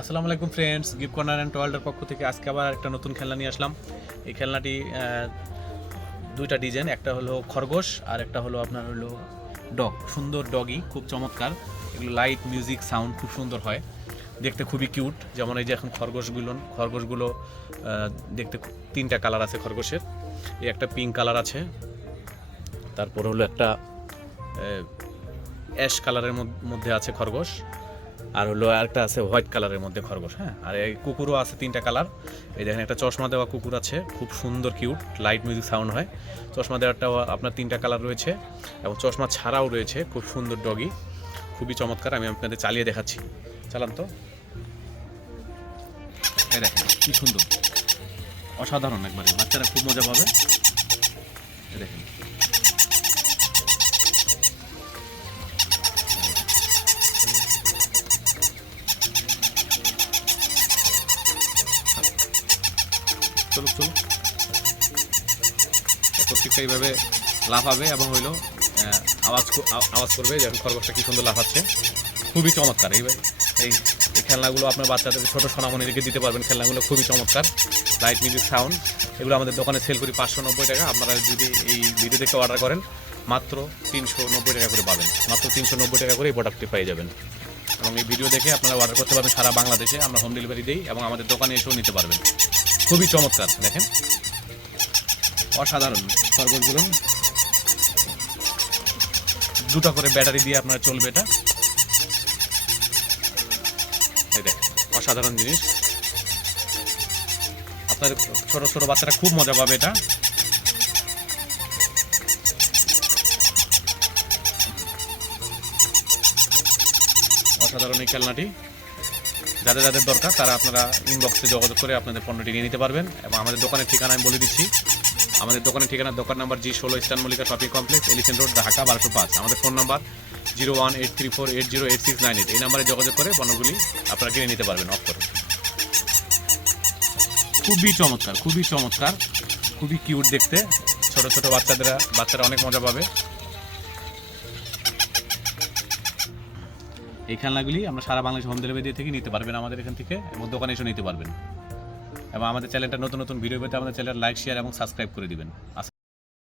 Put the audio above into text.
আসসালামু আলাইকুম friends gift corner and ওয়ার্ল্ডের পক্ষ থেকে আজকে আবার একটা নতুন খেলনা নিয়ে আসলাম। এই খেলনাটি দুইটা ডিজাইন, একটা হলো খরগোশ আর একটা হলো আপনার হলো ডগ। সুন্দর ডগই, খুব চমৎকার। এগুলো লাইট মিউজিক সাউন্ড খুব সুন্দর হয়। দেখতে খুবই কিউট যেমন এই যে এখন খরগোশগুলো খরগোশগুলো দেখতে তিনটা কালার আছে খরগোশের। এই একটা পিঙ্ক কালার আছে। তারপর হলো একটা অ্যাশ কালারের মধ্যে আছে খরগোশ। আর হলো আরেকটা আছে হোয়াইট কালারের মধ্যে খরগোশ হ্যাঁ? আর এই কুকুরও আছে তিনটা কালার। এই দেখেন, একটা চশমা দেওয়া কুকুর আছে, খুব সুন্দর কিউট, লাইট মিউজিক সাউন্ড হয়। চশমা দেওয়াটাও আপনার তিনটা কালার রয়েছে, এবং চশমা ছাড়াও রয়েছে খুব সুন্দর ডগি। খুবই চমৎকার, আমি আপনাদের চালিয়ে দেখাচ্ছি। চালান তো। দেখেন, কি সুন্দর। অসাধারণ একবারে, বাচ্চারা খুব মজা পাবে। দেখেন। চলুক চলুক। প্রত্যেকটা এইভাবে লাফাবে এবং হইল আওয়াজ আওয়াজ করবে যেমন খরগোশটা কি সুন্দর লাফাচ্ছে। খুবই চমৎকার এই এই এই খেলনাগুলো আপনার বাচ্চাদের ছোটো সোনামণিদেরকে দিতে পারবেন। খেলনাগুলো খুবই চমৎকার। লাইট মিউজিক সাউন্ড এগুলো আমাদের দোকানে সেল করি পাঁচশো নব্বই টাকা। আপনারা যদি এই ভিডিও দেখে অর্ডার করেন, মাত্র তিনশো নব্বই টাকা করে পাবেন। মাত্র তিনশো নব্বই টাকা করে এই প্রোডাক্টটি পেয়ে যাবেন। এবং এই ভিডিও দেখে আপনারা অর্ডার করতে পারবেন সারা বাংলাদেশে। আমরা হোম ডেলিভারি দিই এবং আমাদের দোকানে এসেও নিতে পারবেন। খুবই চমৎকার দেখেন। অসাধারণ। খরগোশগুলো দুটো করে ব্যাটারি দিয়ে আপনার চলবে এটা। এই দেখ অসাধারণ জিনিস। আপনার ছোট ছোট বাচ্চারা খুব মজা পাবে এটা। অসাধারণ এই খেলনাটি। যাদের যাদের দরকার, তারা আপনারা ইনবক্সে যোগাযোগ করে আপনাদের পণ্যটি নিয়ে নিতে পারবেন এবং আমাদের দোকানের ঠিকানা আমি বলে দিচ্ছি। আমাদের দোকানের ঠিকানা দোকান নাম্বার জি ষোলো eastern Mallika shopping complex, elephant road, Dhaka, বারোশো পাঁচ। আমাদের phone number zero one eight three four eight zero eight six nine eight. এই নাম্বারে যোগাযোগ করে পণ্যগুলি আপনারা কিনে নিতে পারবেন, অফ করে। খুবই চমৎকার খুবই চমৎকার, খুবই কিউট দেখতে। ছোট ছোট বাচ্চাদের, বাচ্চারা অনেক মজা পাবে। এই খেলনাগুলি আমরা সারা বাংলাদেশ হোম ডেলিভারি থেকে নিতে পারবেন আমাদের এখান থেকে এবং দোকানে এসে নিতে পারবেন। এবং আমাদের চ্যানেলটা নতুন নতুন ভিডিও পেতে আমাদের চ্যানেল লাইক শেয়ার এবং সাবস্ক্রাইব করে দিবেন।